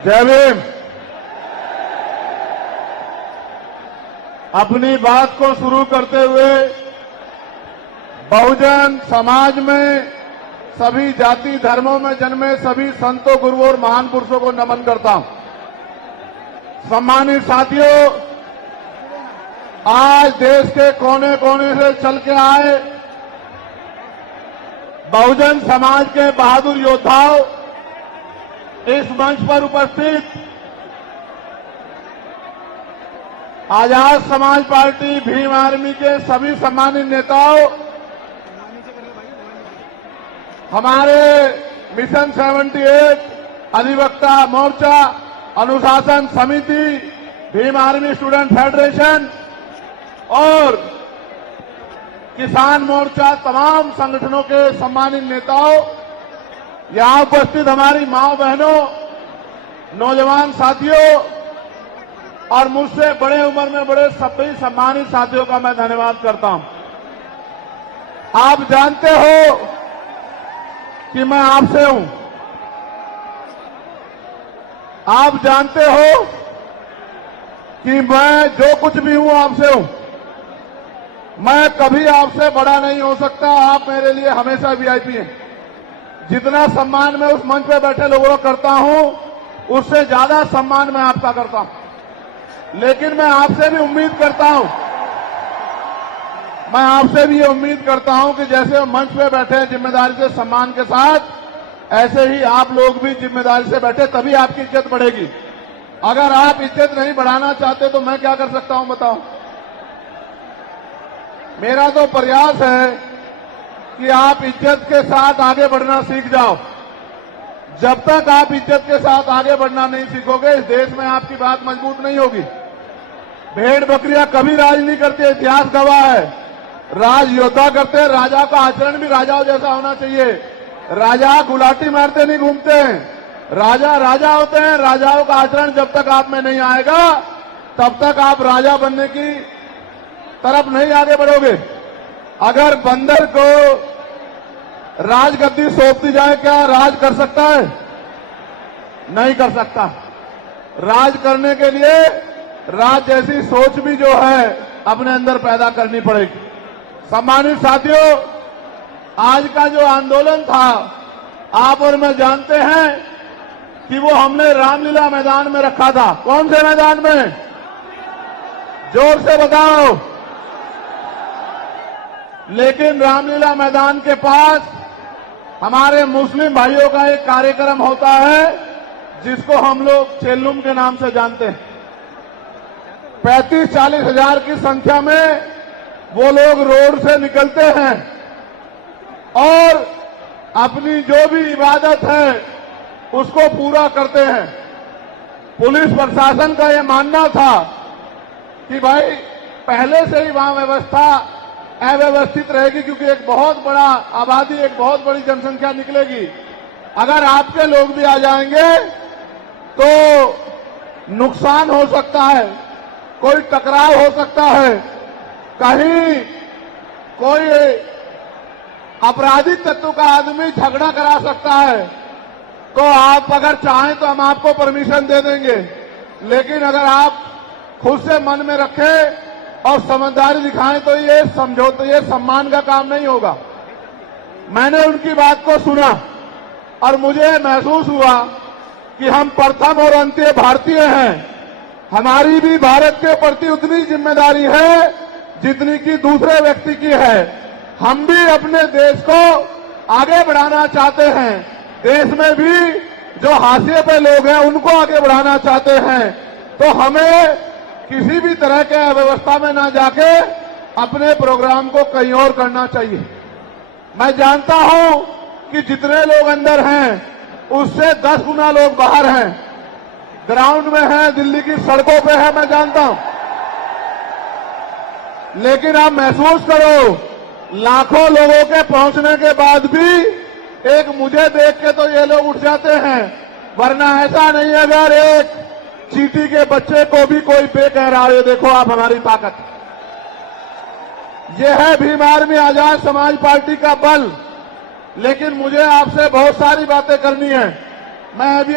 जय भीम। अपनी बात को शुरू करते हुए बहुजन समाज में सभी जाति धर्मों में जन्मे सभी संतों, गुरुओं और महान पुरुषों को नमन करता हूं। सम्मानित साथियों, आज देश के कोने कोने से चल के आए बहुजन समाज के बहादुर योद्धाओं, इस मंच पर उपस्थित आजाद समाज पार्टी भीम आर्मी के सभी सम्मानित नेताओं, हमारे मिशन 78 अधिवक्ता मोर्चा, अनुशासन समिति, भीम आर्मी स्टूडेंट फेडरेशन और किसान मोर्चा, तमाम संगठनों के सम्मानित नेताओं, यहां उपस्थित हमारी मां बहनों, नौजवान साथियों और मुझसे बड़े उम्र में बड़े सभी सम्मानित साथियों का मैं धन्यवाद करता हूं। आप जानते हो कि मैं आपसे हूं। आप जानते हो कि मैं जो कुछ भी हूं आपसे हूं। मैं कभी आपसे बड़ा नहीं हो सकता। आप मेरे लिए हमेशा वीआईपी हैं। जितना सम्मान मैं उस मंच पर बैठे लोगों को करता हूं, उससे ज्यादा सम्मान मैं आपका करता हूं। लेकिन मैं आपसे भी उम्मीद करता हूं, मैं आपसे भी ये उम्मीद करता हूं कि जैसे मंच पे बैठे हैं जिम्मेदारी से, सम्मान के साथ, ऐसे ही आप लोग भी जिम्मेदारी से बैठे, तभी आपकी इज्जत बढ़ेगी। अगर आप इज्जत नहीं बढ़ाना चाहते तो मैं क्या कर सकता हूं बताओ। मेरा तो प्रयास है कि आप इज्जत के साथ आगे बढ़ना सीख जाओ। जब तक आप इज्जत के साथ आगे बढ़ना नहीं सीखोगे, इस देश में आपकी बात मजबूत नहीं होगी। भेड़ बकरियां कभी राज नहीं करती, इतिहास गवाह है। राज योद्धा करते हैं। राजा का आचरण भी राजाओं जैसा होना चाहिए। राजा गुलाटी मारते नहीं घूमते हैं। राजा राजा होते हैं। राजाओं का आचरण जब तक आप में नहीं आएगा, तब तक आप राजा बनने की तरफ नहीं आगे बढ़ोगे। अगर बंदर को राजगद्दी सौंप दी जाए, क्या राज कर सकता है? नहीं कर सकता। राज करने के लिए राज जैसी सोच भी जो है अपने अंदर पैदा करनी पड़ेगी। सम्मानित साथियों, आज का जो आंदोलन था, आप और मैं जानते हैं कि वो हमने रामलीला मैदान में रखा था। कौन से मैदान में? जोर से बताओ। लेकिन रामलीला मैदान के पास हमारे मुस्लिम भाइयों का एक कार्यक्रम होता है जिसको हम लोग चेल्लुम के नाम से जानते हैं। 35-40 हजार की संख्या में वो लोग रोड से निकलते हैं और अपनी जो भी इबादत है उसको पूरा करते हैं। पुलिस प्रशासन का ये मानना था कि भाई पहले से ही वहां व्यवस्था अव्यवस्थित रहेगी, क्योंकि एक बहुत बड़ा आबादी, एक बहुत बड़ी जनसंख्या निकलेगी। अगर आपके लोग भी आ जाएंगे तो नुकसान हो सकता है, कोई टकराव हो सकता है, कहीं कोई आपराधिक तत्व का आदमी झगड़ा करा सकता है। तो आप अगर चाहें तो हम आपको परमिशन दे देंगे, लेकिन अगर आप खुद से मन में रखें और समझदारी दिखाएं तो ये समझौते, ये सम्मान का काम नहीं होगा। मैंने उनकी बात को सुना और मुझे महसूस हुआ कि हम प्रथम और अंत्य भारतीय हैं। हमारी भी भारत के प्रति उतनी जिम्मेदारी है जितनी कि दूसरे व्यक्ति की है। हम भी अपने देश को आगे बढ़ाना चाहते हैं। देश में भी जो हाशिए पे लोग हैं उनको आगे बढ़ाना चाहते हैं। तो हमें किसी भी तरह के अव्यवस्था में ना जाके अपने प्रोग्राम को कहीं और करना चाहिए। मैं जानता हूं कि जितने लोग अंदर हैं उससे 10 गुना लोग बाहर हैं, ग्राउंड में हैं, दिल्ली की सड़कों पे हैं, मैं जानता हूं। लेकिन आप महसूस करो, लाखों लोगों के पहुंचने के बाद भी एक मुझे देख के तो ये लोग उठ जाते हैं, वरना ऐसा नहीं है। अगर एक चींटी के बच्चे को भी कोई बे कह रहा है, देखो आप हमारी ताकत। यह है भीम आर्मी आजाद समाज पार्टी का बल। लेकिन मुझे आपसे बहुत सारी बातें करनी है। मैं अभी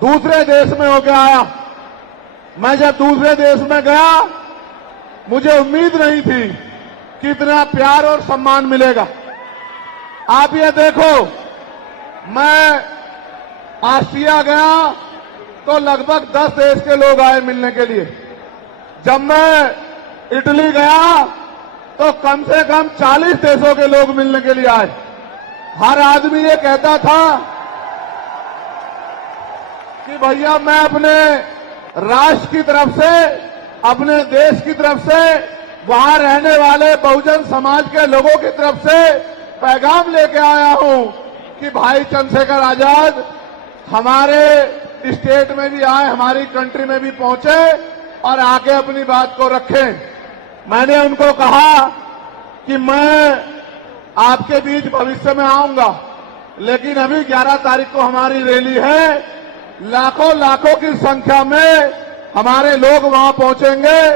दूसरे देश में होकर आया। मैं जब दूसरे देश में गया, मुझे उम्मीद नहीं थी कि इतना प्यार और सम्मान मिलेगा। आप ये देखो, मैं ऑस्ट्रिया गया तो लगभग 10 देश के लोग आए मिलने के लिए। जब मैं इटली गया तो कम से कम 40 देशों के लोग मिलने के लिए आए। हर आदमी ये कहता था कि भैया मैं अपने राष्ट्र की तरफ से, अपने देश की तरफ से, वहां रहने वाले बहुजन समाज के लोगों की तरफ से पैगाम लेके आया हूं कि भाई चंद्रशेखर आजाद हमारे स्टेट में भी आए, हमारी कंट्री में भी पहुंचे और आके अपनी बात को रखें। मैंने उनको कहा कि मैं आपके बीच भविष्य में आऊंगा, लेकिन अभी 11 तारीख को हमारी रैली है, लाखों लाखों की संख्या में हमारे लोग वहां पहुंचेंगे,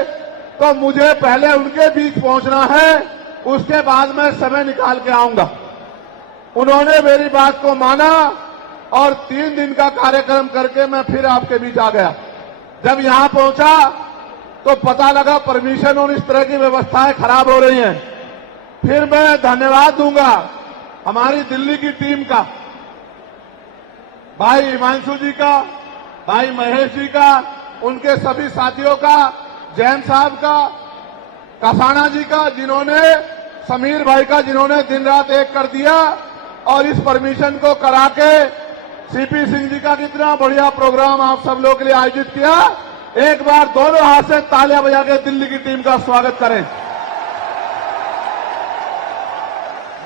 तो मुझे पहले उनके बीच पहुंचना है, उसके बाद मैं समय निकाल के आऊंगा। उन्होंने मेरी बात को माना और 3 दिन का कार्यक्रम करके मैं फिर आपके बीच आ गया। जब यहां पहुंचा तो पता लगा परमिशन और इस तरह की व्यवस्थाएं खराब हो रही हैं। फिर मैं धन्यवाद दूंगा हमारी दिल्ली की टीम का, भाई हिमांशु जी का, भाई महेश जी का, उनके सभी साथियों का, जैन साहब का, कसाना जी का, जिन्होंने, समीर भाई का, जिन्होंने दिन रात एक कर दिया और इस परमिशन को करा के, सीपी सिंह जी का कितना बढ़िया प्रोग्राम आप सब लोग के लिए आयोजित किया। एक बार दोनों हाथ से तालियां बजा के दिल्ली की टीम का स्वागत करें।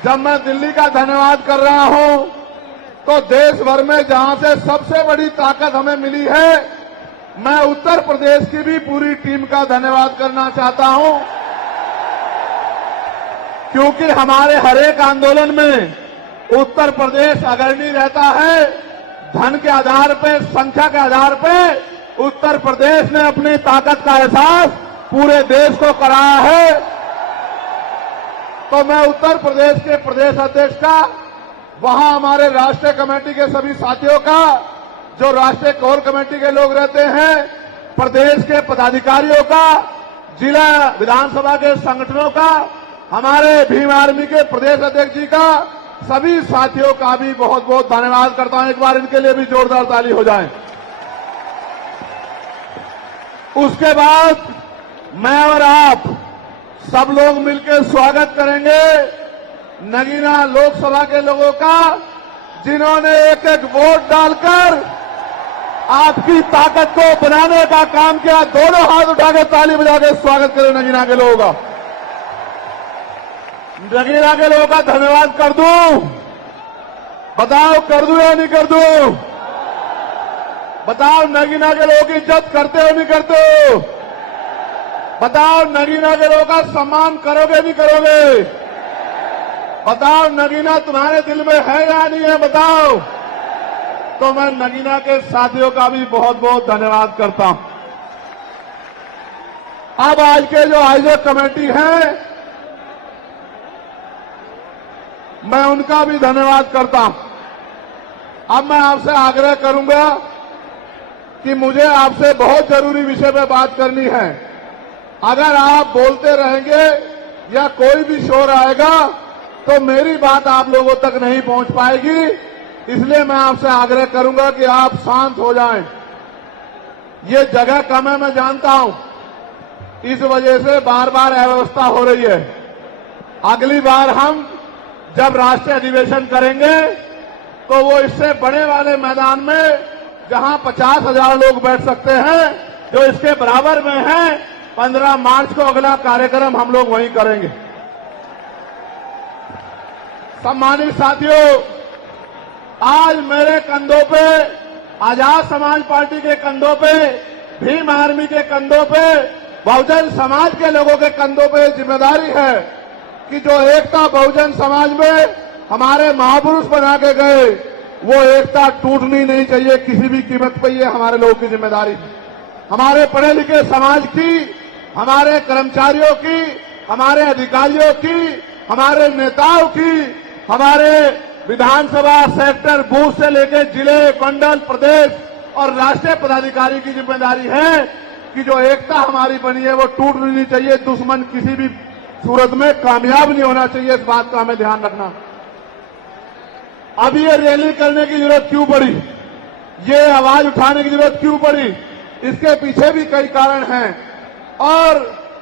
जब मैं दिल्ली का धन्यवाद कर रहा हूं तो देश भर में जहां से सबसे बड़ी ताकत हमें मिली है, मैं उत्तर प्रदेश की भी पूरी टीम का धन्यवाद करना चाहता हूं, क्योंकि हमारे हर एक आंदोलन में उत्तर प्रदेश अग्रणी रहता है। धन के आधार पे, संख्या के आधार पे उत्तर प्रदेश ने अपनी ताकत का एहसास पूरे देश को कराया है। तो मैं उत्तर प्रदेश के प्रदेश अध्यक्ष का, वहां हमारे राष्ट्रीय कमेटी के सभी साथियों का, जो राष्ट्रीय कोर कमेटी के लोग रहते हैं, प्रदेश के पदाधिकारियों का, जिला विधानसभा के संगठनों का, हमारे भीम आर्मी के प्रदेश अध्यक्ष जी का, सभी साथियों का भी बहुत बहुत धन्यवाद करता हूं। एक बार इनके लिए भी जोरदार ताली हो जाए। उसके बाद मैं और आप सब लोग मिलकर स्वागत करेंगे नगीना लोकसभा के लोगों का, जिन्होंने एक एक वोट डालकर आपकी ताकत को बनाने का काम किया। दोनों हाथ उठाकर ताली बजा के स्वागत करें नगीना के लोगों का। नगीना के लोगों का धन्यवाद कर दूं? बताओ, कर दूं या नहीं कर दूं? बताओ, नगीना के लोगों की इज्जत करते हो नहीं करते हो? बताओ, नगीना के लोगों का सम्मान करोगे नहीं करोगे? बताओ, नगीना तुम्हारे दिल में है या नहीं है? बताओ। तो मैं नगीना के साथियों का भी बहुत बहुत धन्यवाद करता हूं। अब आज के जो आयोजक कमेटी है, मैं उनका भी धन्यवाद करता हूं। अब मैं आपसे आग्रह करूंगा कि मुझे आपसे बहुत जरूरी विषय पर बात करनी है। अगर आप बोलते रहेंगे या कोई भी शोर आएगा तो मेरी बात आप लोगों तक नहीं पहुंच पाएगी, इसलिए मैं आपसे आग्रह करूंगा कि आप शांत हो जाएं। ये जगह कम है, मैं जानता हूं, इस वजह से बार बार अव्यवस्था हो रही है। अगली बार हम जब राष्ट्रीय अधिवेशन करेंगे तो वो इससे बड़े वाले मैदान में, जहां 50,000 लोग बैठ सकते हैं, जो इसके बराबर में है, 15 मार्च को अगला कार्यक्रम हम लोग वहीं करेंगे। सम्मानित साथियों, आज मेरे कंधों पे, आजाद समाज पार्टी के कंधों पे, भीम आर्मी के कंधों पे, बहुजन समाज के लोगों के कंधों पे जिम्मेदारी है कि जो एकता बहुजन समाज में हमारे महापुरुष बना के गए, वो एकता टूटनी नहीं चाहिए किसी भी कीमत पर। ये हमारे लोगों की जिम्मेदारी है। हमारे पढ़े लिखे समाज की, हमारे कर्मचारियों की, हमारे अधिकारियों की, हमारे नेताओं की, हमारे विधानसभा सेक्टर बूथ से लेकर जिले, मंडल, प्रदेश, और राष्ट्रीय पदाधिकारी की जिम्मेदारी है कि जो एकता हमारी बनी है वो टूट नहीं चाहिए। दुश्मन किसी भी सूरत में कामयाब नहीं होना चाहिए, इस बात का हमें ध्यान रखना। अब ये रैली करने की जरूरत क्यों पड़ी, ये आवाज उठाने की जरूरत क्यों पड़ी, इसके पीछे भी कई कारण हैं। और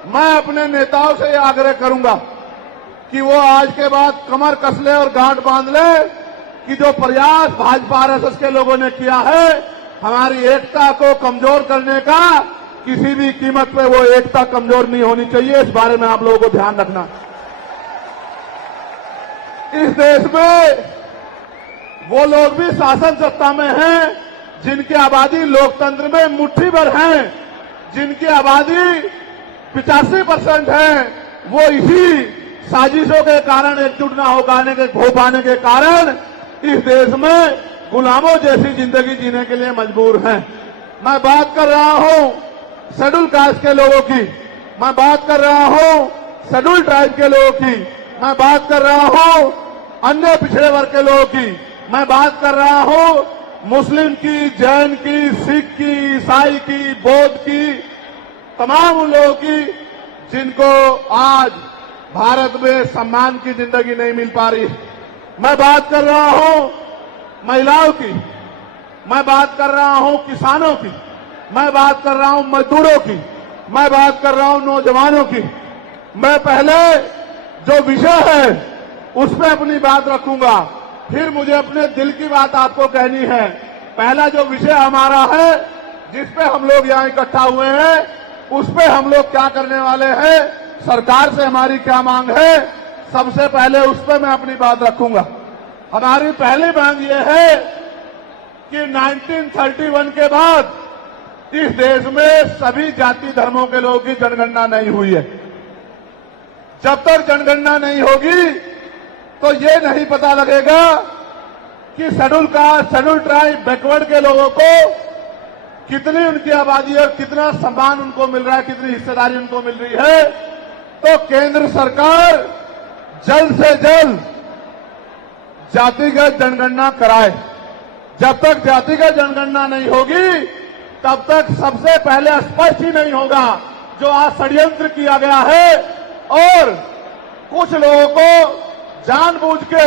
मैं अपने नेताओं से आग्रह करूंगा कि वो आज के बाद कमर कस ले और गांठ बांध ले कि जो प्रयास भाजपा आरएसएस के लोगों ने किया है हमारी एकता को कमजोर करने का, किसी भी कीमत पे वो एकता कमजोर नहीं होनी चाहिए। इस बारे में आप लोगों को ध्यान रखना। इस देश में वो लोग भी शासन सत्ता में हैं जिनकी आबादी लोकतंत्र में मुट्ठी भर है, जिनकी आबादी 85% है, वो इसी साजिशों के कारण एकजुट न हो पाने के कारण इस देश में गुलामों जैसी जिंदगी जीने के लिए मजबूर हैं। मैं बात कर रहा हूं शेड्यूल कास्ट के लोगों की, मैं बात कर रहा हूं शेड्यूल ट्राइब के लोगों की, मैं बात कर रहा हूं अन्य पिछड़े वर्ग के लोगों की, मैं बात कर रहा हूं मुस्लिम की, जैन की, सिख की, ईसाई की, बौद्ध की, तमाम उन लोगों की जिनको आज भारत में सम्मान की जिंदगी नहीं मिल पा रही। मैं बात कर रहा हूं महिलाओं की, मैं बात कर रहा हूं किसानों की, मैं बात कर रहा हूं मजदूरों की, मैं बात कर रहा हूं नौजवानों की। मैं पहले जो विषय है उस पर अपनी बात रखूंगा, फिर मुझे अपने दिल की बात आपको कहनी है। पहला जो विषय हमारा है जिस पे हम लोग यहाँ इकट्ठा हुए हैं, उस पे हम लोग क्या करने वाले हैं, सरकार से हमारी क्या मांग है, सबसे पहले उस पर मैं अपनी बात रखूंगा। हमारी पहली मांग ये है कि 1931 के बाद इस देश में सभी जाति धर्मों के लोगों की जनगणना नहीं हुई है। जब तक जनगणना नहीं होगी तो ये नहीं पता लगेगा कि schedule caste, schedule tribe, backward के लोगों को कितनी उनकी आबादी और कितना सम्मान उनको मिल रहा है, कितनी हिस्सेदारी उनको मिल रही है। तो केंद्र सरकार जल्द से जल्द जातिगत जनगणना कराए। जब तक जातिगत जनगणना नहीं होगी तब तक सबसे पहले स्पष्ट ही नहीं होगा जो आज षड्यंत्र किया गया है और कुछ लोगों को जानबूझ के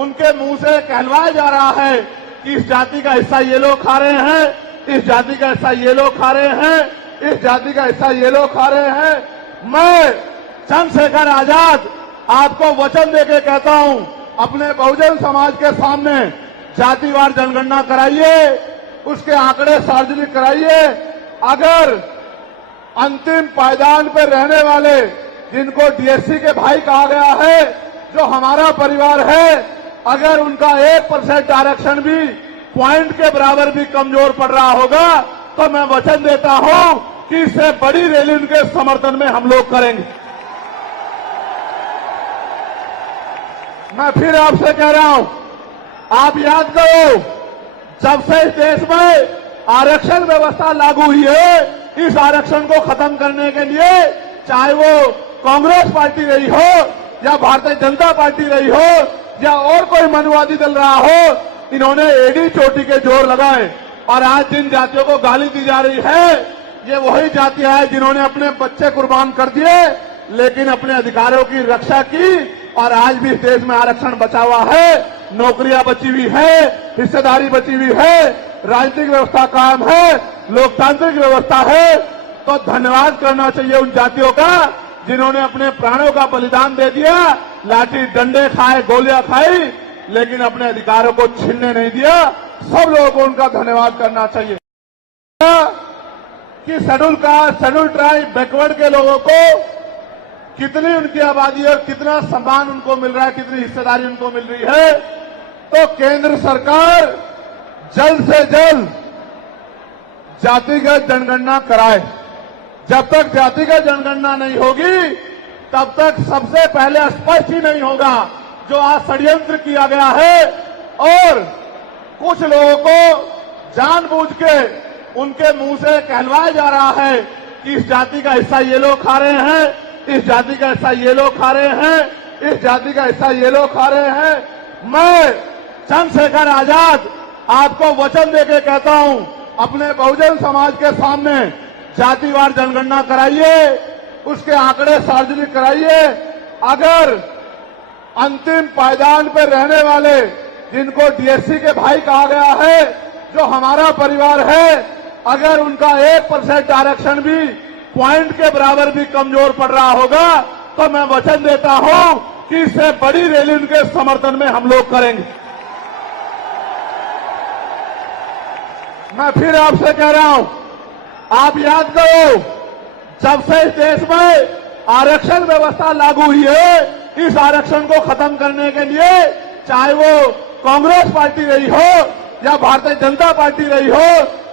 उनके मुंह से कहलवाया जा रहा है कि इस जाति का हिस्सा ये लोग खा रहे हैं, इस जाति का हिस्सा ये लोग खा रहे हैं, इस जाति का हिस्सा ये लोग खा रहे हैं। मैं चंद्रशेखर आजाद आपको वचन देके कहता हूं, अपने बहुजन समाज के सामने जातिवार जनगणना कराइए, उसके आंकड़े सार्वजनिक कराइए। अगर अंतिम पायदान पर रहने वाले जिनको डीएससी के भाई कहा गया है, जो हमारा परिवार है, अगर उनका 1% आरक्षण भी पॉइंट के बराबर भी कमजोर पड़ रहा होगा तो मैं वचन देता हूं कि इससे बड़ी रैली उनके समर्थन में हम लोग करेंगे। मैं फिर आपसे कह रहा हूं, आप याद करो, जब से इस देश में आरक्षण व्यवस्था लागू हुई है, इस आरक्षण को खत्म करने के लिए चाहे वो कांग्रेस पार्टी रही हो या भारतीय जनता पार्टी रही हो या और कोई मनुवादी दल रहा हो, इन्होंने एड़ी चोटी के जोर लगाए। और आज जिन जातियों को गाली दी जा रही है, ये वही जातियां हैं जिन्होंने अपने बच्चे कुर्बान कर दिए लेकिन अपने अधिकारों की रक्षा की और आज भी इस देश में आरक्षण बचा हुआ है, नौकरियां बची हुई है, हिस्सेदारी बची हुई है, राजनीतिक व्यवस्था कायम है, लोकतांत्रिक व्यवस्था है। तो धन्यवाद करना चाहिए उन जातियों का जिन्होंने अपने प्राणों का बलिदान दे दिया, लाठी डंडे खाए, गोलियां खाई, लेकिन अपने अधिकारों को छीनने नहीं दिया। सब लोगों को उनका धन्यवाद करना चाहिए। कि schedule caste, schedule tribe, backward के लोगों को कितनी उनकी आबादी और कितना सम्मान उनको मिल रहा है, कितनी हिस्सेदारी उनको मिल रही है। तो केंद्र सरकार जल्द से जल्द जातिगत जनगणना कराए। जब तक जातिगत जनगणना नहीं होगी तब तक सबसे पहले स्पष्ट ही नहीं होगा जो आज षड्यंत्र किया गया है और कुछ लोगों को जानबूझ के उनके मुंह से कहलवाया जा रहा है कि इस जाति का हिस्सा ये लोग खा रहे हैं, इस जाति का हिस्सा ये लोग खा रहे हैं, इस जाति का हिस्सा ये लोग खा रहे हैं। मैं चंद्रशेखर आजाद आपको वचन देके कहता हूं, अपने बहुजन समाज के सामने जातिवार जनगणना कराइए, उसके आंकड़े सार्वजनिक कराइए। अगर अंतिम पायदान पर रहने वाले, जिनको डीएससी के भाई कहा गया है, जो हमारा परिवार है, अगर उनका 1% आरक्षण भी पॉइंट के बराबर भी कमजोर पड़ रहा होगा, तो मैं वचन देता हूं कि इससे बड़ी रैली उनके समर्थन में हम लोग करेंगे। मैं फिर आपसे कह रहा हूं, आप याद करो, जब से इस देश में आरक्षण व्यवस्था लागू हुई है, इस आरक्षण को खत्म करने के लिए चाहे वो कांग्रेस पार्टी रही हो या भारतीय जनता पार्टी रही हो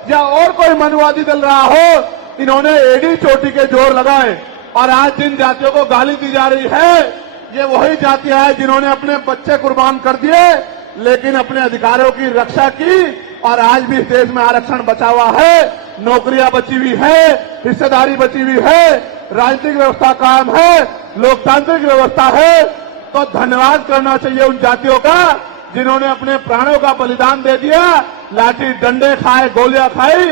या और कोई मनुवादी दल रहा हो, इन्होंने एड़ी चोटी के जोर लगाए। और आज जिन जातियों को गाली दी जा रही है, ये वही जातियां हैं जिन्होंने अपने बच्चे कुर्बान कर दिए, लेकिन अपने अधिकारों की रक्षा की। और आज भी इस देश में आरक्षण बचा हुआ है, नौकरियां बची हुई है, हिस्सेदारी बची हुई है, राजनीतिक व्यवस्था कायम है, लोकतांत्रिक व्यवस्था है। तो धन्यवाद करना चाहिए उन जातियों का जिन्होंने अपने प्राणों का बलिदान दे दिया, लाठी डंडे खाए, गोलियां खाई,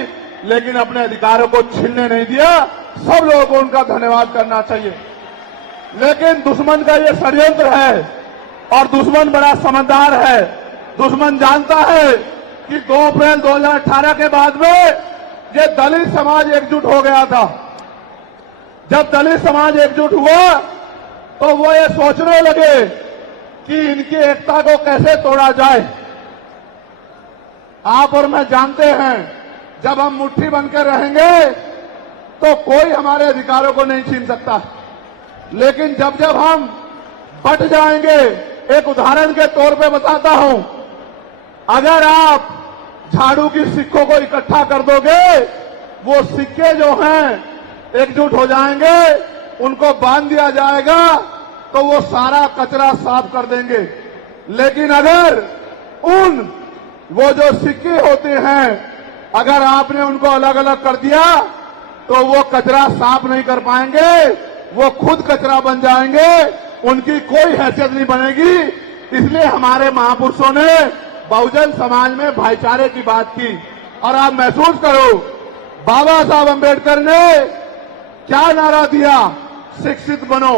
लेकिन अपने अधिकारों को छीनने नहीं दिया। सब लोगों को उनका धन्यवाद करना चाहिए। लेकिन दुश्मन का ये षड्यंत्र है और दुश्मन बड़ा समझदार है। दुश्मन जानता है कि 2 अप्रैल 2018 के बाद में ये दलित समाज एकजुट हो गया था। जब दलित समाज एकजुट हुआ तो वो ये सोचने लगे कि इनकी एकता को कैसे तोड़ा जाए। आप और मैं जानते हैं, जब हम मुट्ठी बनकर रहेंगे तो कोई हमारे अधिकारों को नहीं छीन सकता। लेकिन जब जब हम बट जाएंगे, एक उदाहरण के तौर पे बताता हूं, अगर आप झाड़ू की सिक्कों को इकट्ठा कर दोगे, वो सिक्के जो हैं एकजुट हो जाएंगे, उनको बांध दिया जाएगा तो वो सारा कचरा साफ कर देंगे। लेकिन अगर वो जो सिक्के होते हैं, अगर आपने उनको अलग अलग कर दिया तो वो कचरा साफ नहीं कर पाएंगे, वो खुद कचरा बन जाएंगे, उनकी कोई हैसियत नहीं बनेगी। इसलिए हमारे महापुरुषों ने बहुजन समाज में भाईचारे की बात की। और आप महसूस करो, बाबा साहब अंबेडकर ने क्या नारा दिया? शिक्षित बनो,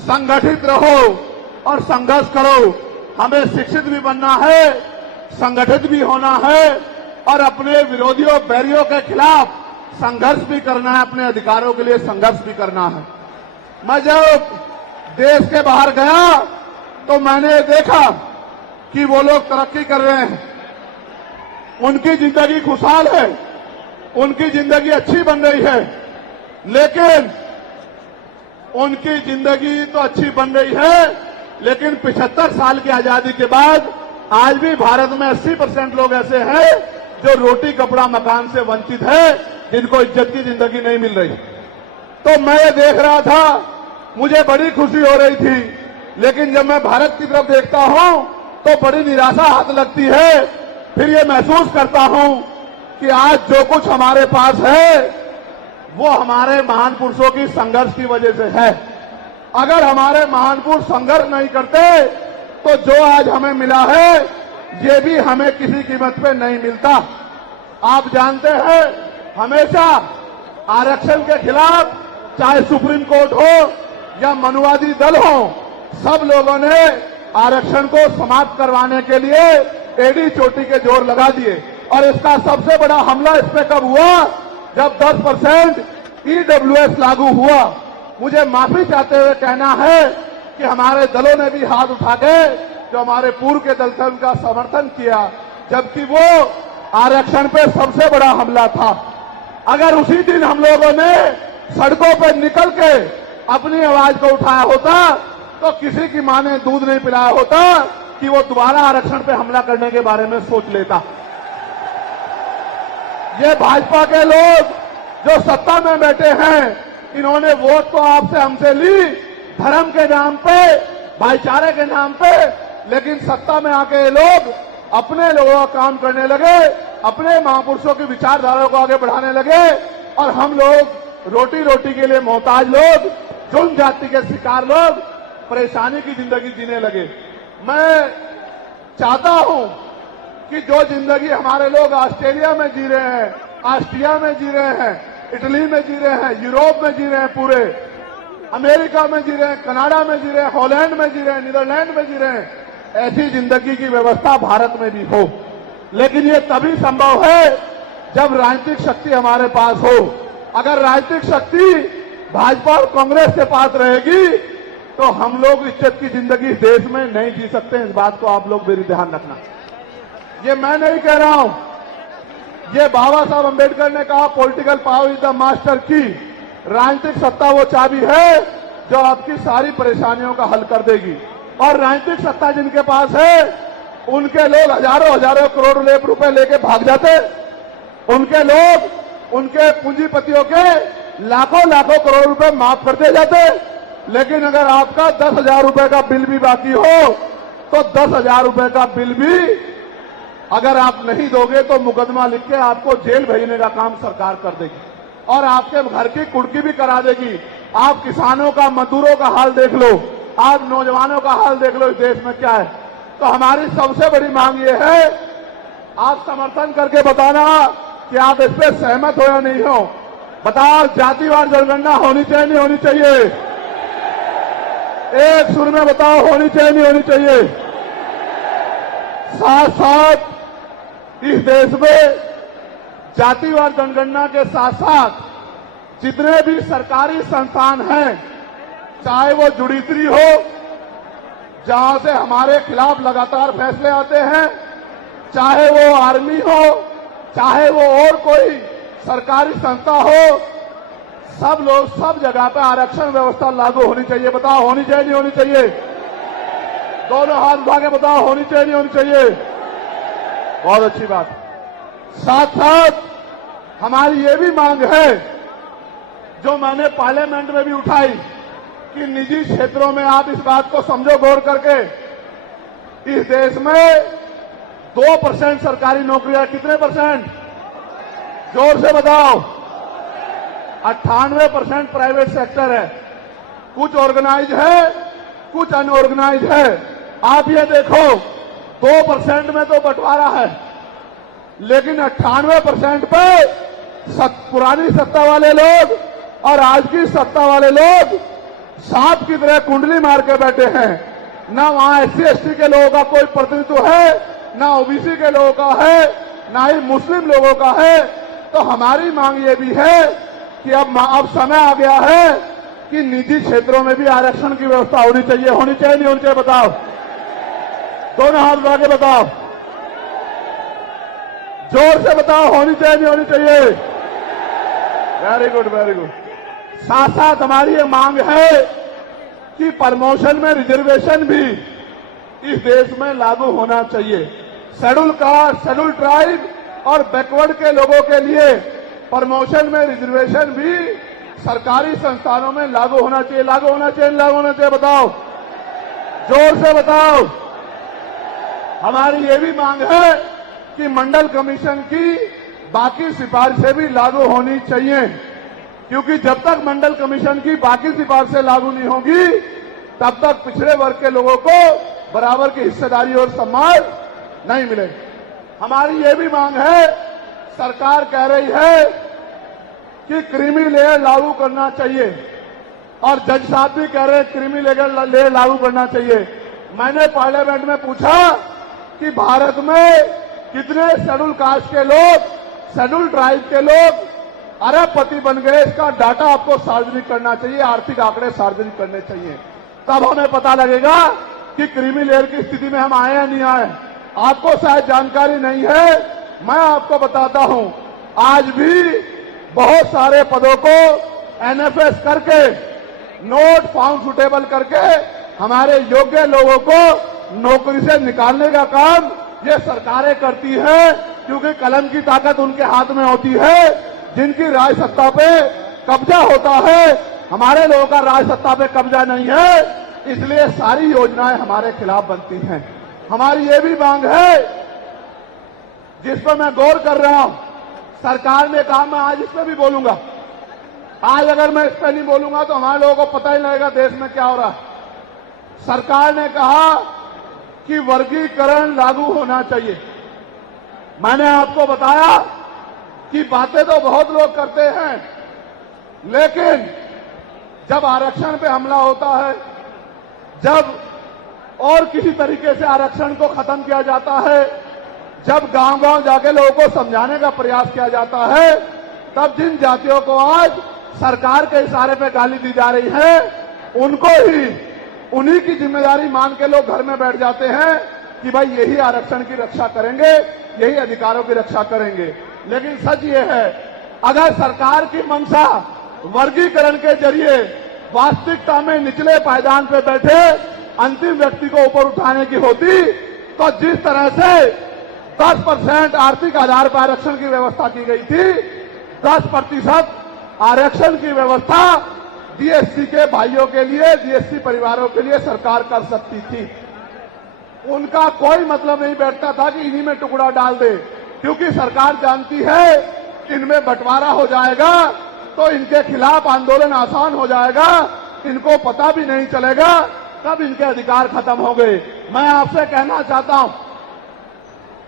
संगठित रहो और संघर्ष करो। हमें शिक्षित भी बनना है, संगठित भी होना है और अपने विरोधियों, बैरियों के खिलाफ संघर्ष भी करना है, अपने अधिकारों के लिए संघर्ष भी करना है। मैं जब देश के बाहर गया तो मैंने देखा कि वो लोग तरक्की कर रहे हैं, उनकी जिंदगी खुशहाल है, उनकी जिंदगी अच्छी बन रही है। लेकिन उनकी जिंदगी तो अच्छी बन रही है, लेकिन 75 साल की आजादी के बाद आज भी भारत में 80% लोग ऐसे हैं जो रोटी कपड़ा मकान से वंचित है, जिनको इज्जत की जिंदगी नहीं मिल रही। तो मैं ये देख रहा था, मुझे बड़ी खुशी हो रही थी। लेकिन जब मैं भारत की तरफ देखता हूं तो बड़ी निराशा हाथ लगती है। फिर ये महसूस करता हूं कि आज जो कुछ हमारे पास है वो हमारे महान पुरुषों की संघर्ष की वजह से है। अगर हमारे महान पुरुष संघर्ष नहीं करते तो जो आज हमें मिला है ये भी हमें किसी कीमत पे नहीं मिलता। आप जानते हैं, हमेशा आरक्षण के खिलाफ चाहे सुप्रीम कोर्ट हो या मनुवादी दल हो, सब लोगों ने आरक्षण को समाप्त करवाने के लिए एड़ी चोटी के जोर लगा दिए। और इसका सबसे बड़ा हमला इस पे कब हुआ? जब 10% EWS लागू हुआ। मुझे माफी चाहते हुए कहना है कि हमारे दलों ने भी हाथ उठा के, जो हमारे पूर्व के दल थे, उनका समर्थन किया, जबकि वो आरक्षण पे सबसे बड़ा हमला था। अगर उसी दिन हम लोगों ने सड़कों पर निकल के अपनी आवाज को उठाया होता तो किसी की मां ने दूध नहीं पिलाया होता कि वो दोबारा आरक्षण पे हमला करने के बारे में सोच लेता। ये भाजपा के लोग जो सत्ता में बैठे हैं, इन्होंने वोट तो आपसे हमसे ली धर्म के नाम पे, भाईचारे के नाम पे, लेकिन सत्ता में आके ये लोग अपने लोगों का काम करने लगे, अपने महापुरुषों की विचारधारा को आगे बढ़ाने लगे और हम लोग रोटी रोटी के लिए मोहताज लोग, जुल्म जाति के शिकार लोग परेशानी की जिंदगी जीने लगे। मैं चाहता हूं कि जो जिंदगी हमारे लोग ऑस्ट्रेलिया में जी रहे हैं, ऑस्ट्रिया में जी रहे हैं, इटली में जी रहे हैं, यूरोप में जी रहे हैं, पूरे अमेरिका में जी रहे हैं, कनाडा में जी रहे हैं, हॉलैंड में जी रहे हैं, नीदरलैंड में जी रहे हैं, ऐसी जिंदगी की व्यवस्था भारत में भी हो। लेकिन ये तभी संभव है जब राजनीतिक शक्ति हमारे पास हो। अगर राजनीतिक शक्ति भाजपा और कांग्रेस के पास रहेगी तो हम लोग इज्जत की जिंदगी देश में नहीं जी सकते। इस बात को आप लोग मेरी ध्यान रखना। ये मैं नहीं कह रहा हूं, ये बाबा साहब अंबेडकर ने कहा, political power is the master की। राजनीतिक सत्ता वो चाबी है जो आपकी सारी परेशानियों का हल कर देगी। और राजनीतिक सत्ता जिनके पास है उनके लोग हजारों हजारों करोड़ रुपए लेके भाग जाते। उनके लोग उनके पूंजीपतियों के लाखों लाखों करोड़ रुपए माफ कर दिए जाते। लेकिन अगर आपका 10,000 रुपए का बिल भी बाकी हो तो 10,000 रुपए का बिल भी अगर आप नहीं दोगे तो मुकदमा लिख के आपको जेल भेजने का काम सरकार कर देगी और आपके घर की कुर्की भी करा देगी। आप किसानों का, मजदूरों का हाल देख लो, आप नौजवानों का हाल देख लो इस देश में क्या है। तो हमारी सबसे बड़ी मांग ये है, आप समर्थन करके बताना कि आप इस पे सहमत हो या नहीं हो। बताओ, जातिवार जनगणना होनी चाहिए नहीं होनी चाहिए? एक सुर में बताओ, होनी चाहिए नहीं होनी चाहिए? साथ साथ इस देश में जातिवार जनगणना के साथ साथ जितने भी सरकारी संस्थान हैं, चाहे वो जुडिशरी हो जहां से हमारे खिलाफ लगातार फैसले आते हैं, चाहे वो आर्मी हो, चाहे वो और कोई सरकारी संस्था हो, सब लोग सब जगह पे आरक्षण व्यवस्था लागू होनी चाहिए। बताओ, होनी चाहिए नहीं होनी चाहिए? दोनों हाथ उठा के बताओ, होनी चाहिए नहीं होनी चाहिए? बहुत अच्छी बात। साथ साथ हमारी ये भी मांग है जो मैंने पार्लियामेंट में भी उठाई कि निजी क्षेत्रों में आप इस बात को समझो गौर करके, इस देश में 2% सरकारी नौकरियां, कितने परसेंट? जोर से बताओ। 98% प्राइवेट सेक्टर है। कुछ ऑर्गेनाइज है, कुछ अनऑर्गेनाइज है। आप ये देखो, 2% में तो बंटवारा है, लेकिन 98% पे पुरानी सत्ता वाले लोग और आज की सत्ता वाले लोग सांप की तरह कुंडली मार के बैठे हैं। ना वहां SC ST के लोगों का कोई प्रतिनिधित्व है, ना OBC के लोगों का है, ना ही मुस्लिम लोगों का है। तो हमारी मांग ये भी है कि अब समय आ गया है कि निजी क्षेत्रों में भी आरक्षण की व्यवस्था होनी चाहिए। होनी चाहिए नहीं होनी चाहिए? बताओ, दोनों हाथ उठा के बताओ, जोर से बताओ, होनी चाहिए नहीं होनी चाहिए? Very good, very good. साथ साथ हमारी ये मांग है कि प्रमोशन में रिजर्वेशन भी इस देश में लागू होना चाहिए। शेड्यूल कास्ट, शेड्यूल ट्राइब और बैकवर्ड के लोगों के लिए प्रमोशन में रिजर्वेशन भी सरकारी संस्थानों में लागू होना चाहिए। लागू होना चाहिए, लागू होना चाहिए? बताओ, जोर से बताओ। हमारी ये भी मांग है कि मंडल कमीशन की बाकी सिफारिशें भी लागू होनी चाहिए, क्योंकि जब तक मंडल कमीशन की बाकी सिफारिशें लागू नहीं होगी तब तक पिछड़े वर्ग के लोगों को बराबर की हिस्सेदारी और सम्मान नहीं मिलेगी। हमारी ये भी मांग है, सरकार कह रही है कि क्रीमी लेयर लागू करना चाहिए और जज साहब भी कह रहे हैं क्रीमी लेयर लागू करना चाहिए। मैंने पार्लियामेंट में पूछा कि भारत में कितने शेड्यूल कास्ट के लोग, शेड्यूल ट्राइब के लोग अरबपति बन गए, इसका डाटा आपको सार्वजनिक करना चाहिए, आर्थिक आंकड़े सार्वजनिक करने चाहिए। तब हमें पता लगेगा कि क्रीमी लेयर की स्थिति में हम आए या नहीं आए। आपको शायद जानकारी नहीं है, मैं आपको बताता हूं, आज भी बहुत सारे पदों को NFS करके, नोट फाउंड सुटेबल करके हमारे योग्य लोगों को नौकरी से निकालने का काम ये सरकारें करती है, क्योंकि कलम की ताकत उनके हाथ में होती है। जिनकी राज सत्ता पे कब्जा होता है, हमारे लोगों का राज सत्ता पे कब्जा नहीं है, इसलिए सारी योजनाएं हमारे खिलाफ बनती हैं। हमारी ये भी मांग है जिस पर मैं गौर कर रहा हूं, सरकार ने कहा, मैं आज इस पर भी बोलूंगा। आज अगर मैं इस पर नहीं बोलूंगा तो हमारे लोगों को पता ही लगेगा देश में क्या हो रहा है। सरकार ने कहा कि वर्गीकरण लागू होना चाहिए। मैंने आपको बताया कि बातें तो बहुत लोग करते हैं, लेकिन जब आरक्षण पे हमला होता है, जब और किसी तरीके से आरक्षण को खत्म किया जाता है, जब गांव-गांव जाके लोगों को समझाने का प्रयास किया जाता है, तब जिन जातियों को आज सरकार के इशारे पे गाली दी जा रही है, उनको ही उन्हीं की जिम्मेदारी मान के लोग घर में बैठ जाते हैं कि भाई यही आरक्षण की रक्षा करेंगे, यही अधिकारों की रक्षा करेंगे। लेकिन सच ये है, अगर सरकार की मंशा वर्गीकरण के जरिए वास्तविकता में निचले पायदान पे बैठे अंतिम व्यक्ति को ऊपर उठाने की होती, तो जिस तरह से 10% आर्थिक आधार पर आरक्षण की व्यवस्था की गई थी, 10% आरक्षण की व्यवस्था डीएससी के भाइयों के लिए, डीएससी परिवारों के लिए सरकार कर सकती थी। उनका कोई मतलब नहीं बैठता था कि इन्हीं में टुकड़ा डाल दे, क्योंकि सरकार जानती है इनमें बंटवारा हो जाएगा तो इनके खिलाफ आंदोलन आसान हो जाएगा, इनको पता भी नहीं चलेगा कब इनके अधिकार खत्म हो गए। मैं आपसे कहना चाहता हूं,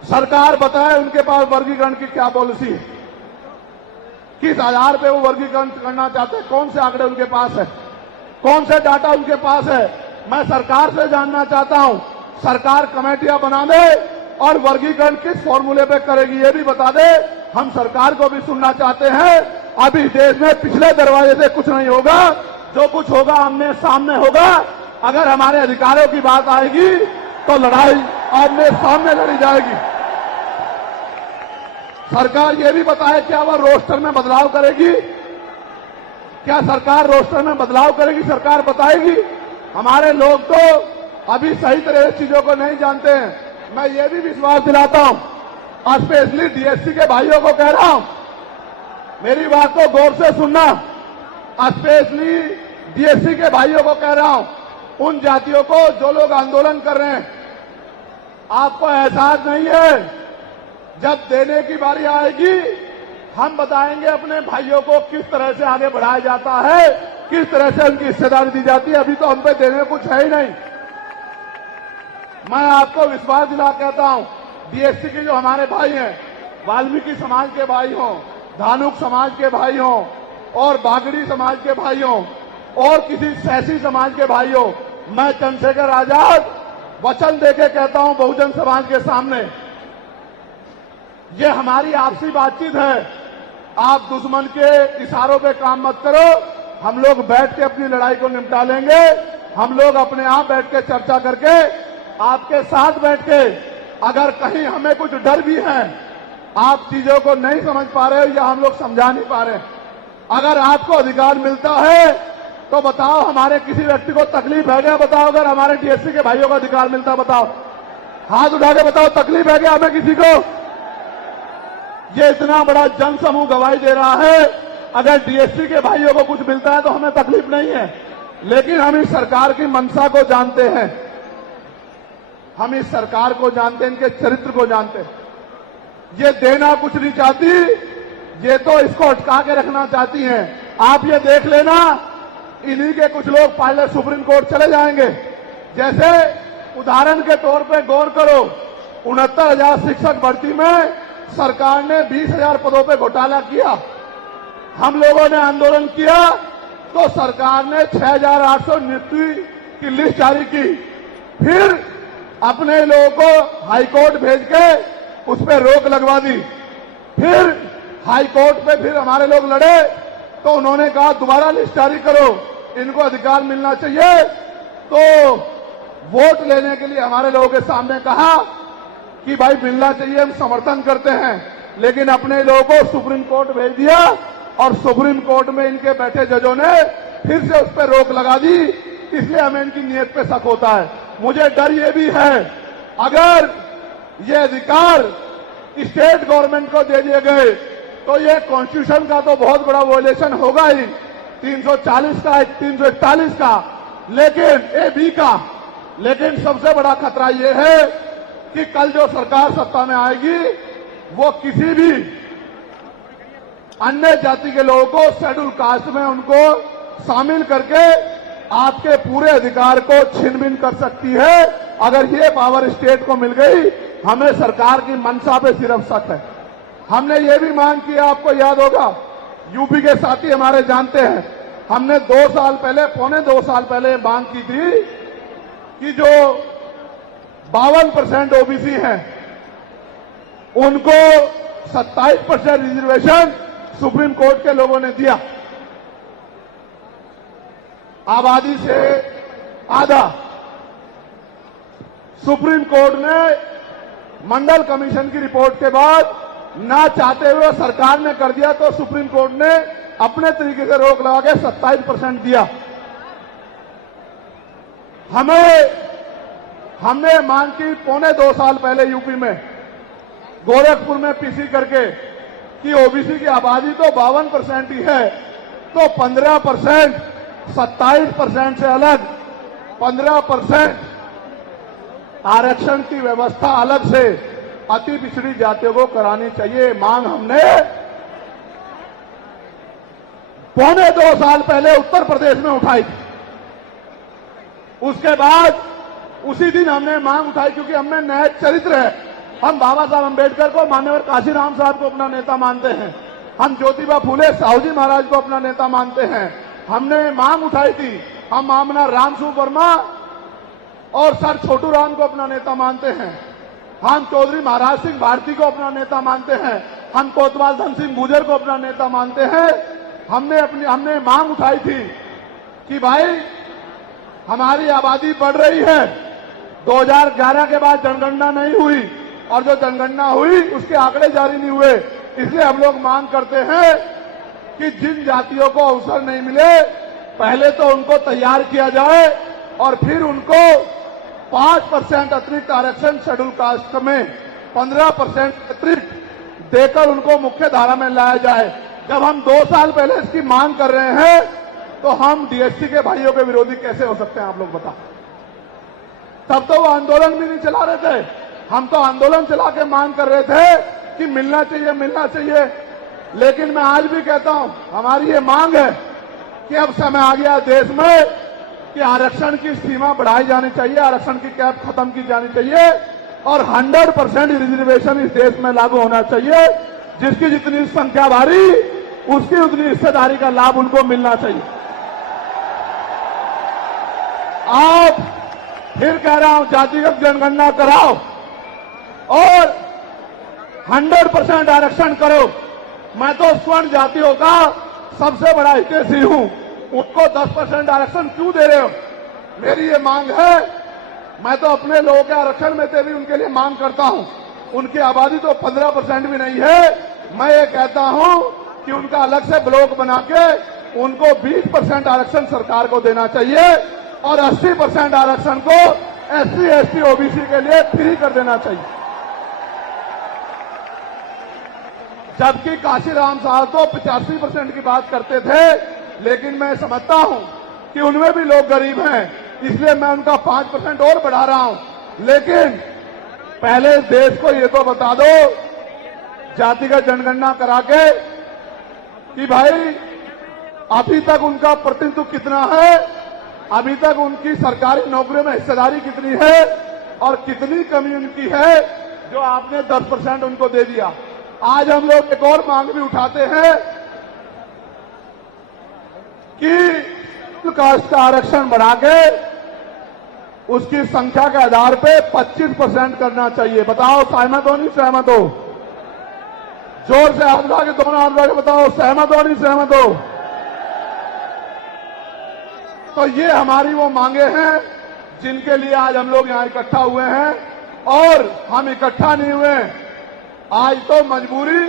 सरकार बताए उनके पास वर्गीकरण की क्या पॉलिसी है, किस आधार पे वो वर्गीकरण करना चाहते हैं, कौन से आंकड़े उनके पास है, कौन से डाटा उनके पास है। मैं सरकार से जानना चाहता हूं, सरकार कमेटियां बना दे और वर्गीकरण किस फॉर्मूले पे करेगी ये भी बता दे। हम सरकार को भी सुनना चाहते हैं। अभी देश में पिछले दरवाजे से कुछ नहीं होगा, जो कुछ होगा आमने सामने होगा। अगर हमारे अधिकारों की बात आएगी तो लड़ाई आमने सामने लड़ी जाएगी। सरकार ये भी बताए क्या वह रोस्टर में बदलाव करेगी, क्या सरकार रोस्टर में बदलाव करेगी, सरकार बताएगी। हमारे लोग तो अभी सही तरह से चीजों को नहीं जानते हैं। मैं ये भी विश्वास दिलाता हूं, स्पेशली डीएससी के भाइयों को कह रहा हूं, मेरी बात को गौर से सुनना। स्पेशली डीएससी के भाइयों को कह रहा हूं, उन जातियों को जो लोग आंदोलन कर रहे हैं, आपको एहसास नहीं है, जब देने की बारी आएगी हम बताएंगे अपने भाइयों को किस तरह से आगे बढ़ाया जाता है, किस तरह से उनकी हिस्सेदारी दी जाती है। अभी तो हम पे देने कुछ है ही नहीं। मैं आपको विश्वास दिला कहता हूं, डीएससी के जो हमारे भाई हैं, वाल्मीकि समाज के भाई हों, धानुक समाज के भाई हों और बागड़ी समाज के भाई हों और किसी सैसी समाज के भाई हों, मैं चंद्रशेखर आजाद वचन देके कहता हूं बहुजन समाज के सामने, ये हमारी आपसी बातचीत है। आप दुश्मन के इशारों पे काम मत करो, हम लोग बैठ के अपनी लड़ाई को निपटा लेंगे। हम लोग अपने आप बैठ के चर्चा करके आपके साथ बैठ के, अगर कहीं हमें कुछ डर भी है, आप चीजों को नहीं समझ पा रहे हो या हम लोग समझा नहीं पा रहे, अगर आपको अधिकार मिलता है तो बताओ, हमारे किसी व्यक्ति को तकलीफ है क्या, बताओ। अगर हमारे डीएससी के भाइयों को अधिकार मिलता, बताओ, हाथ उठा के बताओ, तकलीफ है क्या हमें किसी को। ये इतना बड़ा जन समूह गवाही दे रहा है, अगर डीएससी के भाइयों को कुछ मिलता है तो हमें तकलीफ नहीं है। लेकिन हम इस सरकार की मंशा को जानते हैं, हम इस सरकार को जानते हैं, इनके चरित्र को जानते हैं। ये देना कुछ नहीं चाहती, ये तो इसको अटका के रखना चाहती हैं। आप ये देख लेना, इन्हीं के कुछ लोग पहले सुप्रीम कोर्ट चले जाएंगे। जैसे उदाहरण के तौर पे गौर करो, 69,000 शिक्षक भर्ती में सरकार ने 20,000 पदों पे घोटाला किया। हम लोगों ने आंदोलन किया तो सरकार ने 6,800 नियुक्ति की लिस्ट जारी की। फिर अपने लोगों को हाईकोर्ट भेज के उस पर रोक लगवा दी। फिर हाईकोर्ट पे फिर हमारे लोग लड़े तो उन्होंने कहा दोबारा लिस्ट जारी करो, इनको अधिकार मिलना चाहिए। तो वोट लेने के लिए हमारे लोगों के सामने कहा कि भाई मिलना चाहिए, हम समर्थन करते हैं। लेकिन अपने लोगों को सुप्रीम कोर्ट भेज दिया और सुप्रीम कोर्ट में इनके बैठे जजों ने फिर से उस पर रोक लगा दी। इसलिए हमें इनकी नीयत पे शक होता है। मुझे डर ये भी है, अगर ये अधिकार स्टेट गवर्नमेंट को दे दिए गए तो ये कॉन्स्टिट्यूशन का तो बहुत बड़ा वॉयलेशन होगा ही, 340 का, 341 का, लेकिन AB का। लेकिन सबसे बड़ा खतरा ये है कि कल जो सरकार सत्ता में आएगी वो किसी भी अन्य जाति के लोगों को शेड्यूल कास्ट में उनको शामिल करके आपके पूरे अधिकार को छीन-बीन कर सकती है। अगर ये पावर स्टेट को मिल गई हमें सरकार की मंशा पे सिर्फ शक है। हमने ये भी मांग की, आपको याद होगा, यूपी के साथी हमारे जानते हैं, हमने 2 साल पहले, पौने 2 साल पहले मांग की थी कि जो 52% ओबीसी हैं उनको 27% रिजर्वेशन सुप्रीम कोर्ट के लोगों ने दिया, आबादी से आधा। सुप्रीम कोर्ट ने मंडल कमीशन की रिपोर्ट के बाद ना चाहते हुए सरकार ने कर दिया, तो सुप्रीम कोर्ट ने अपने तरीके से रोक लगा के 27% दिया। हमने मांग की पौने 2 साल पहले यूपी में गोरखपुर में पीसी करके कि ओबीसी की आबादी तो 52% ही है, तो 15%, 27% से अलग 15% आरक्षण की व्यवस्था अलग से अति पिछड़ी जातियों को करानी चाहिए। मांग हमने पौने 2 साल पहले उत्तर प्रदेश में उठाई थी। उसके बाद उसी दिन हमने मांग उठाई, क्योंकि हमने नैतिक चरित्र है। हम बाबा साहब अम्बेडकर को, मान्यवर काशीराम साहब को अपना नेता मानते हैं, हम ज्योतिबा फूले साहू जी महाराज को अपना नेता मानते हैं। हमने मांग उठाई थी, हम मामला रामसू वर्मा और सर छोटू राम को अपना नेता मानते हैं, हम चौधरी महाराज सिंह भारती को अपना नेता मानते हैं, हम कोतवाल धन सिंह गुर्जर को अपना नेता मानते हैं। हमने मांग उठाई थी कि भाई हमारी आबादी बढ़ रही है, 2011 के बाद जनगणना नहीं हुई और जो जनगणना हुई उसके आंकड़े जारी नहीं हुए, इसलिए हम लोग मांग करते हैं कि जिन जातियों को अवसर नहीं मिले पहले तो उनको तैयार किया जाए और फिर उनको 5% अतिरिक्त आरक्षण शेड्यूल कास्ट में 15% अतिरिक्त देकर उनको मुख्य धारा में लाया जाए। जब हम 2 साल पहले इसकी मांग कर रहे हैं तो हम डीएससी के भाइयों के विरोधी कैसे हो सकते हैं, आप लोग बताओ। तब तो वो आंदोलन भी नहीं चला रहे थे, हम तो आंदोलन चला के मांग कर रहे थे कि मिलना चाहिए, मिलना चाहिए। लेकिन मैं आज भी कहता हूं, हमारी ये मांग है कि अब समय आ गया देश में कि आरक्षण की सीमा बढ़ाई जानी चाहिए, आरक्षण की कैप खत्म की जानी चाहिए और 100% रिजर्वेशन इस देश में लागू होना चाहिए। जिसकी जितनी संख्या भारी उसकी उतनी हिस्सेदारी का लाभ उनको मिलना चाहिए। आप फिर कह रहा हूं, जातिगत जनगणना कराओ और 100% आरक्षण करो। मैं तो स्वर्ण जातियों का सबसे बड़ा हितैषी हूं, उनको 10% आरक्षण क्यों दे रहे हो? मेरी ये मांग है, मैं तो अपने लोगों के आरक्षण में से भी उनके लिए मांग करता हूं। उनकी आबादी तो 15% भी नहीं है। मैं ये कहता हूं कि उनका अलग से ब्लॉक बना के उनको 20% आरक्षण सरकार को देना चाहिए और 80% आरक्षण को एससी, एसटी, ओबीसी के लिए फ्री कर देना चाहिए। जबकि काशीराम साहब तो 85% की बात करते थे, लेकिन मैं समझता हूं कि उनमें भी लोग गरीब हैं, इसलिए मैं उनका 5% और बढ़ा रहा हूं। लेकिन पहले देश को ये तो बता दो, जातिगत जनगणना करा के, कि भाई अभी तक उनका प्रतिनिधित्व कितना है, अभी तक उनकी सरकारी नौकरियों में हिस्सेदारी कितनी है और कितनी कमी उनकी है जो आपने 10% उनको दे दिया। आज हम लोग एक और मांग भी उठाते हैं कि कास्ट का आरक्षण बढ़ा के उसकी संख्या के आधार पे 25% करना चाहिए। बताओ सहमत हो नहीं सहमत हो? जोर से हाथ उठा के, दोनों हाथ उठा के बताओ सहमत हो नहीं सहमत हो? तो ये हमारी वो मांगे हैं जिनके लिए आज हम लोग यहां इकट्ठा हुए हैं। और हम इकट्ठा नहीं हुए आज तो मजबूरी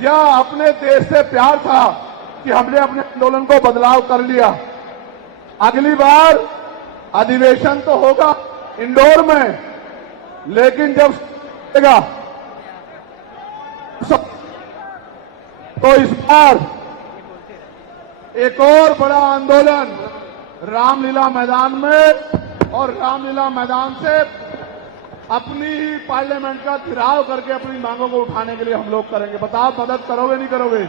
या अपने देश से प्यार था कि हमने अपने आंदोलन को बदलाव कर लिया। अगली बार अधिवेशन तो होगा इंदौर में, लेकिन जब तो इस बार एक और बड़ा आंदोलन रामलीला मैदान में, और रामलीला मैदान से अपनी ही पार्लियामेंट का घेराव करके अपनी मांगों को उठाने के लिए हम लोग करेंगे। बताओ मदद करोगे नहीं करोगे?